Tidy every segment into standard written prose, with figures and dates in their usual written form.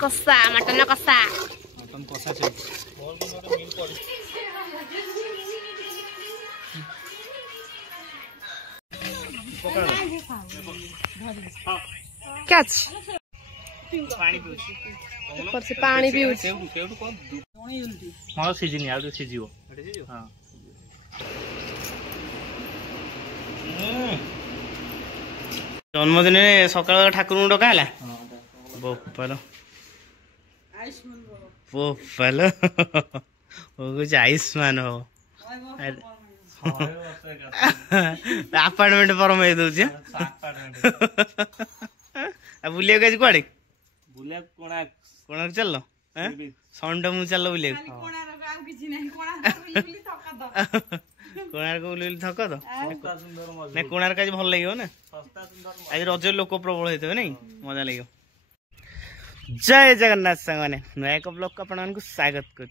कसा मटन कसा क्या ऊपर से पानी भी हाँ सीजनी आउ सीझ हाँ जन्मदिन सकाल ठाकुर डका है बोपाल बोपाल कुछ आयुष्मान हो अपार्टमेंट परम दौर बुलिया कड़े बुलिया कोणार्क चल संडे मु चल बुलिया कोणार्क बुली थक तो ना कोणार्क आज भल लगे ना आज रज लोक प्रबल होते नहीं मजा लगे। जय जगन्नाथ सांग मैंने नया एक ब्लॉग को आपको स्वागत कर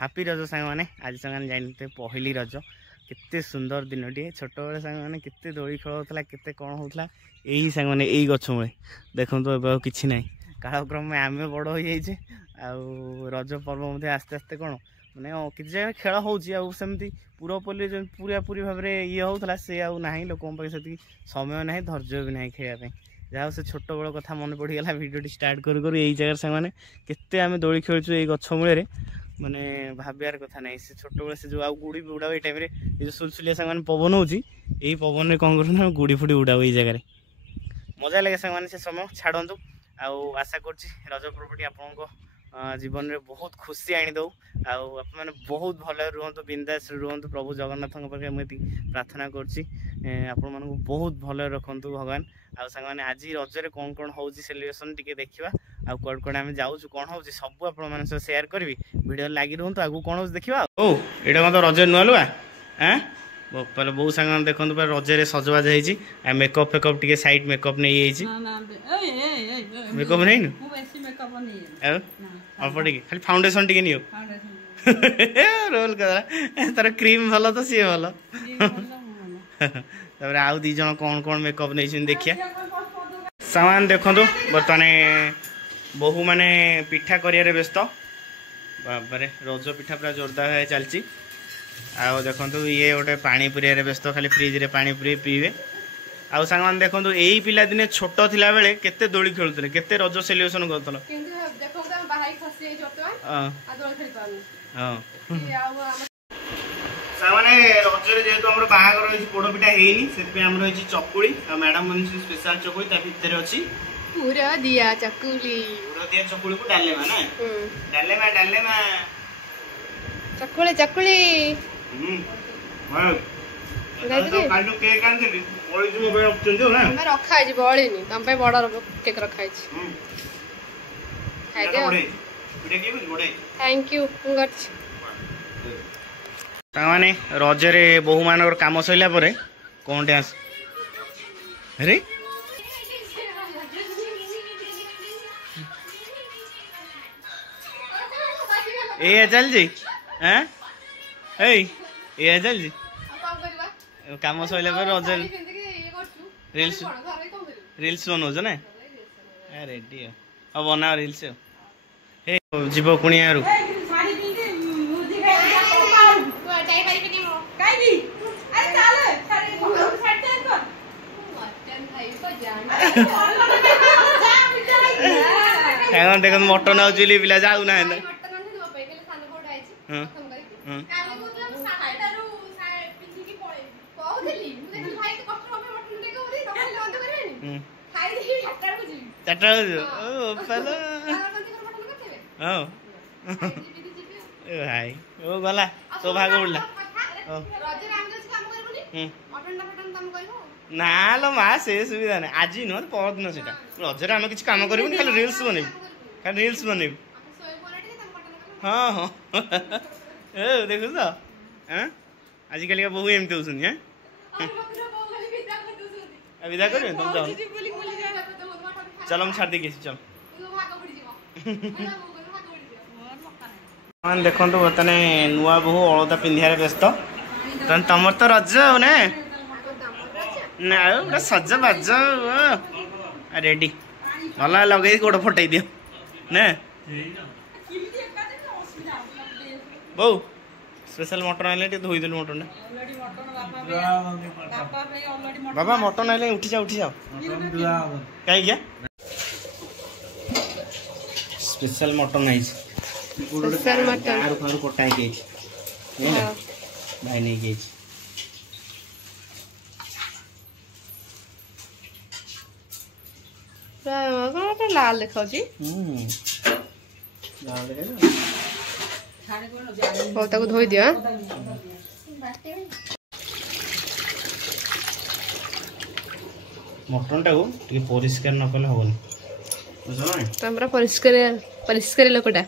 हापी रज सांग मैंने आज सांग जानते पहली रज केते सुंदर दिन टे छोट बड़े सांग मैंने केते दोली खेल होता केते कौन होता यही सांग मैंने यही गछ मूले देखो तो किसी ना कालक्रम आम बड़ हो जाइए रज पर्व मध्य आस्ते आस्ते कौन माने किसी जगह खेल होमती पूरापूरी पूरापूरी भाव में ये होता से आना लोक से समय ना धैर्य भी ना खेलने जहाँ से छोट बड़ कथा मन पड़गला भिडियो स्टार्ट कर यही जगह से केते आम दोली खेलुँ ये गछ मूल माने भाबार कथा ना से छोट बड़े से जो आ गुड़ी भी उड़ाओ ये टाइम जो सुलसुलिया सांग पवन हो पवन में कौन कर गुड़ी फुड़ी उड़ाओ ये जगह मजा लगे सांग से समय छाड़ू आशा कर पर्वटी आपको जीवन में बहुत खुशी आनीदौ आपने बहुत भल रुहतु बिंदास रुहतु प्रभु जगन्नाथ पाखे मुझे प्रार्थना कर बहुत भल रखु भगवान आ सांग मैंने आज रजरे कौन कौन हो सेलिब्रेशन टी देखा आ कौन कौन आम जाऊँ कौन हो सब आप सेयार करी वीडियो लगी रुहतु आगू कौन हो देखा ओ ये मतलब रज नुआ लुआ हाँ बोपाल बहु सांग देखो रजरे सजबाज हो मेकअप फेकअप टी सैड मेकअप नहीं मेकअप नहीं अल्प टे खाली फाउंडेशन टी नि रोल कर तार क्रीम भल तो सी भल तापर आउ दी जन कौन कौन मेकअप नहीं देखिया सामान देखो बर्तमान बहु माने पिठा करियारे व्यस्त बाबरे रज पिठा पूरा जोरदार चलती आ देखो ये गोटे पानी पुरिया व्यस्त खाली फ्रिज रे पानी पुरी पीबे आउ सांग मैंने देखो यही पिला दिने छोट थिला बेले केते दोली खेलुतले केते रज सेलिब्रेशन करतलो सामाने रजरे जेहेतु हमर बाहागर होई पोड़पिठा हेनी सेति पे हमर होई चकुली आ मैडम मन स्पेशल चकुली ता भीतर अछि पूरा दिया चकुली को डालेमा ना डालेमा चकुली चकुली तो कालू केक आनथिली ओळी जो बे रखचंदी ना हम रखा है बळीनी तम पे बड़ केक रखा है खाइ दे वीडियो के कुछ बड़े थैंक यू गछ ताने रजरे बहु मानकर काम सइला परे कोन डांस अरे ए चल जी हैं ए चल जी काम सइला पर रजर रील्स बनौछ ना रेडी अब बनाओ रील्स हे जीव कुणिया रु देख मटन आउली पिला जाऊ ना भाई ओ गला तो भाग उड़ला ना लो मा से सुविधा ना आज नुह पर दिन से रजरे आम किसी कम कर खाली रील्स बनई खाली रील्स बनई हाँ हाँ देखु तो हाँ आजिकल बहु एमती होती है विदा कर तुम जाओ चलो हम छाड़ देगी चल देखो बर्तने नुआ बहु अलता पिंधार व्यस्त तुम तो रज ना सज बाज रेडी भल लगे गोड़ फटई दियो ନା ବୋଉ ସ୍ପେଶାଲ ମଟନ ଆଣିଲେ ଟିକେ ଧୋଇଦେଲୁ ମଟନଟା ବାବା ମଟନ ଆଣିଲେ ଉଠିଯାଅ କାହିଁକି ସ୍ପେଶାଲ ମଟନ ଆଇଛି କଟା ହେଇକି ଭାଇ ନେଇକି ଆଇଛି ଲାଲ ଦେଖାଉଛି ହଉ ତାକୁ ଧୋଇ ଦିଅ ମଟନଟାକୁ ଟିକେ ପରିଷ୍କାର ନ କଲେ ହବନି ତମର ପରିଷ୍କାର ଲୋକଟା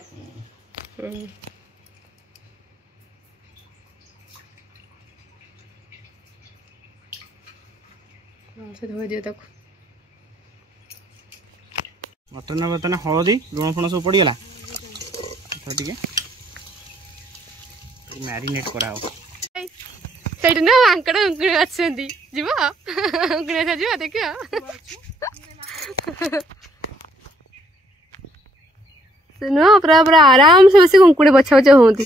ସେ ଧୋଇ ଦିଅ ତାକୁ ମଟନ ବର୍ତ୍ତମାନ ହଳଦୀ ଲୁଣ ଫୁଣ ସବୁ ପଡ଼ିଗଲା ଟିକେ ମ୍ୟାରିନେଟ୍ କରାହବ ସେଇଠି ନା ମାଙ୍କଡ଼ ଉଙ୍କୁଣି ଅଛନ୍ତି ଯିବ ଉଙ୍କୁଣି ଆସ ଯିବ ଦେଖିବ ସେ ନୁହଁ ପୁରା ପୁରା ଆରାମ ସେ ବସି ଉଙ୍କୁଣି ବଛା ବଛା ହୁଅନ୍ତି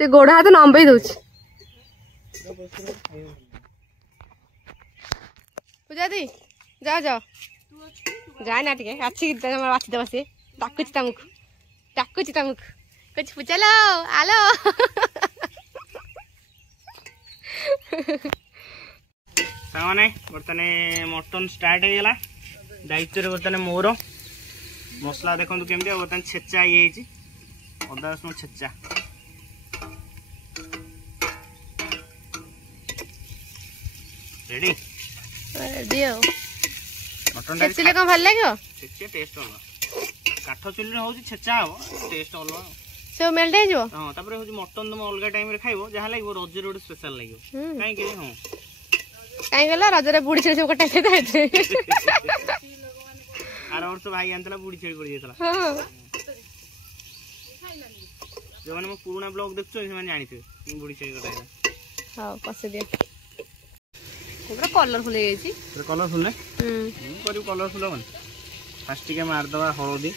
ସେ ଗୋଡ଼ ହାତ ନମ୍ବେଇ ଦଉଛି ପୂଜା ଦି ଯାଅ ଯାଏ ନା ଟିକେ ଅଛି ବାଛିଦବ ସିଏ ଡାକୁଛି ତମକୁ କହୁଛି ପୂଜାଲୋ ଆଲୋ ସାଙ୍ଗମାନେ ବର୍ତ୍ତମାନ ମଟନ ଷ୍ଟାର୍ଟ ହେଇଗଲା ଦାୟିତ୍ୱରେ ବର୍ତ୍ତମାନ ମୋର ମସଲା ଦେଖନ୍ତୁ କେମିତି ଆଉ ବର୍ତ୍ତମାନ ଛେଚା ହେଇଯାଇଛି ଅଦା ରସୁଣ ଛେଚା ରେଡି ଆଉ ମଟନ ଛେଚିଲେ କଣ ଭଲ ଲାଗିବ ଛେଚିଆ ଟେଷ୍ଟ ଅଲଗା କାଠ ଚୁଲିରେ ହଉଛି ଛେଚା ହବ ଟେଷ୍ଟ ଅଲଗା ସବୁ ମେଲ୍ଟ ହେଇଯିବ ହଁ ତାପରେ ହଉଛି ମଟନ ତମେ ଅଲଗା ଟାଇମରେ ଖାଇବ ଯାହା ଲାଗିବ ରଜରେ ଗୋଟେ ସ୍ପେଶାଲ ଲାଗିବ କାହିଁକି ହଁ କାହିଁକି କହିଲ ରଜରେ ବୁଢୀ ଛେଳି ସବୁ କଟା ହେଇଥାଏ ଆର ବର୍ଷ ଭାଇ ଆଣିଥିଲା ବୁଢୀ ଛେଳି ପଡି ଯାଇଥିଲା ଯୋଉମାନେ ମୋ ପୁରୁଣା ବ୍ଲଗ ଦେଖୁଛନ୍ତି ସେମାନେ ଜାଣିଥିବେ ବୁଢୀ ଛେଳି କଟା ହେଇଥିଲା ହଉ ପଶି ଦିଅ ପୁରା କଲରଫୁଲ ହେଇଯାଇଛି କଲରଫୁଲ ନା କରିବୁ କଲରଫୁଲ ହବନି ଫାଷ୍ଟ ଟିକେ ମାରିଦେବା ହଳଦୀ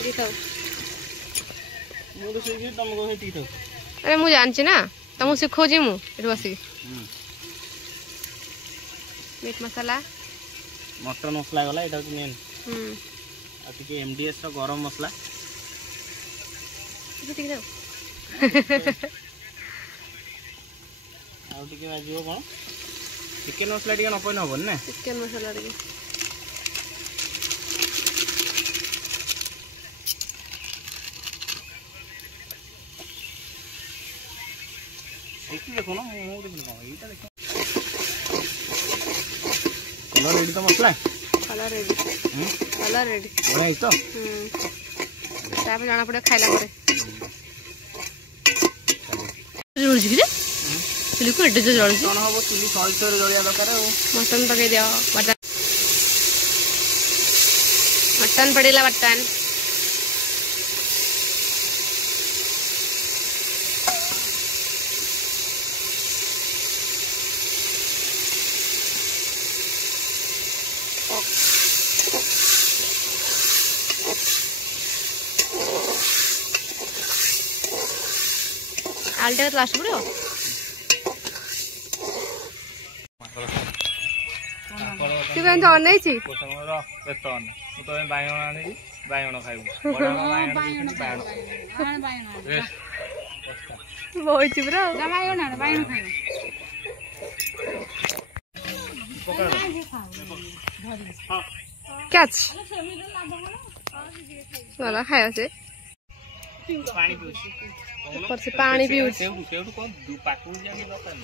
ମୁଁ ତ ସେଇଠି ତମକୁ ସେତିକି ଥାଉ ଆରେ ମୁଁ ଜାଣିଛି ନା ତମକୁ ଶିଖଉଛି ମୁଁ ଏଠି ବସିକି ମିଟ୍ ମସଲା ମଟନ ମସଲା ଗଲା ଏଇଟା ହଉଛି ମେନ୍ ଆଉ ଟିକେ MDS ର ଗରମ ମସଲା ଆଉ ଟିକେ ବାଜିବ କ'ଣ ଚିକେନ ମସଲା ଟିକେ ନ ପଇଲେ ହବନି ନା ଚିକେନ ମସଲା ଟିକେ ଏଇଠି ଦେଖୁନ ମୁଁ ଦେଖିଲି କ'ଣ ଏଇଟା ଦେଖ କଲର ରେଡି ତ ମସଲା କଲର ରେଡି ବଢ଼ିଆ ହେଇଛି ତ ତାପରେ ଜଣା ପଡ଼ିବ ଖାଇଲା ପରେ ଜଳୁଛି କି ଚୁଲିକୁ ଏଡେ ଯେ ଜଳୁଛି କ'ଣ ହବ ଚୁଲି ସଳିତରେ ଜଳିବା ଦରକାର ଆଉ ମଟନ ପକେଇ ଦିଅ ମଟନ ପଡ଼ିଲା ବର୍ତ୍ତମାନ आलटा लास्ट पड़ो तू केन अनै छी कोसमर बेतन मु तो बायण आनी बायण खाइबू बडा बायण देखनी बायण बोइ छी ब्रो बायण खाइबू कैच वाला खाया से पानी पिउछि ऊपर से पानी पिउछि केउठु केउठु कोन दु पाकु जानी दरकार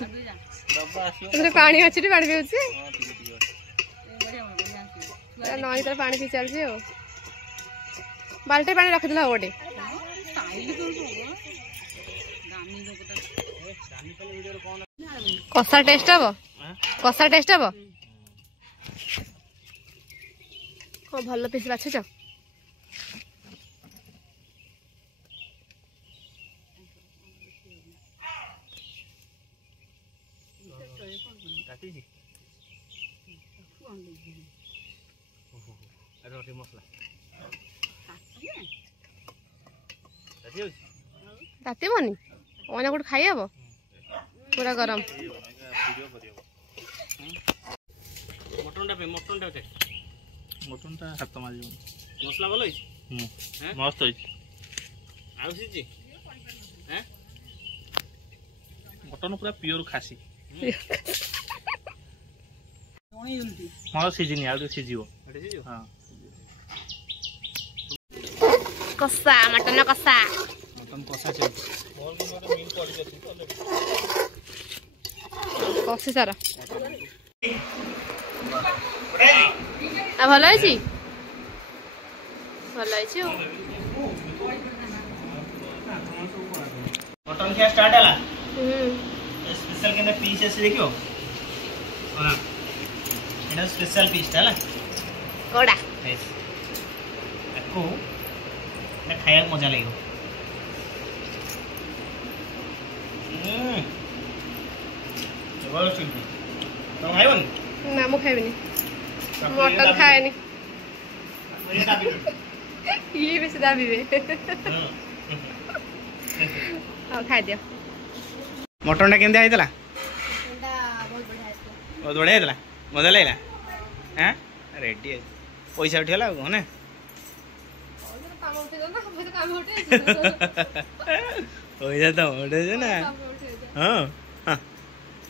डब्बा आसियो तुमरे पानी अछि रे पानी पिउछि हां ठीक है नई तर पानी पी चल छी ओ बाल्टी पानी रख दिला ओडे कसा टेस्ट हबो को भलो पीस बाछु छ रोटी मसला ताते बनी ओना कोट खाई हबो पूरा गरम मटन टा मटनटा हाथ मार मसला भल मस्त आउसी मटन पूरा प्योर खासी हाँ सीझिनी आउ सीझिबो हाँ कसा मटन कसा मटन कषा से कसी सारा आ भल है भल है मटन खिया स्टार्ट है स्पेशल के पीस ऐसे देखियो हां एना स्पेशल पीस है कोड़ा को ना खाया मजा लगे जबरदस्त तुम खाइबन ना मु खाइबनी मटन खाएनी ये बेसी दाबीबे आ खाइ दियो मटन टा केमते आइतला बहुत बढ़िया बहुत बढ़िया आइतला मजा लागला हैं रेडी है पैसा उठेला ना पैसा तो उठे ना हाँ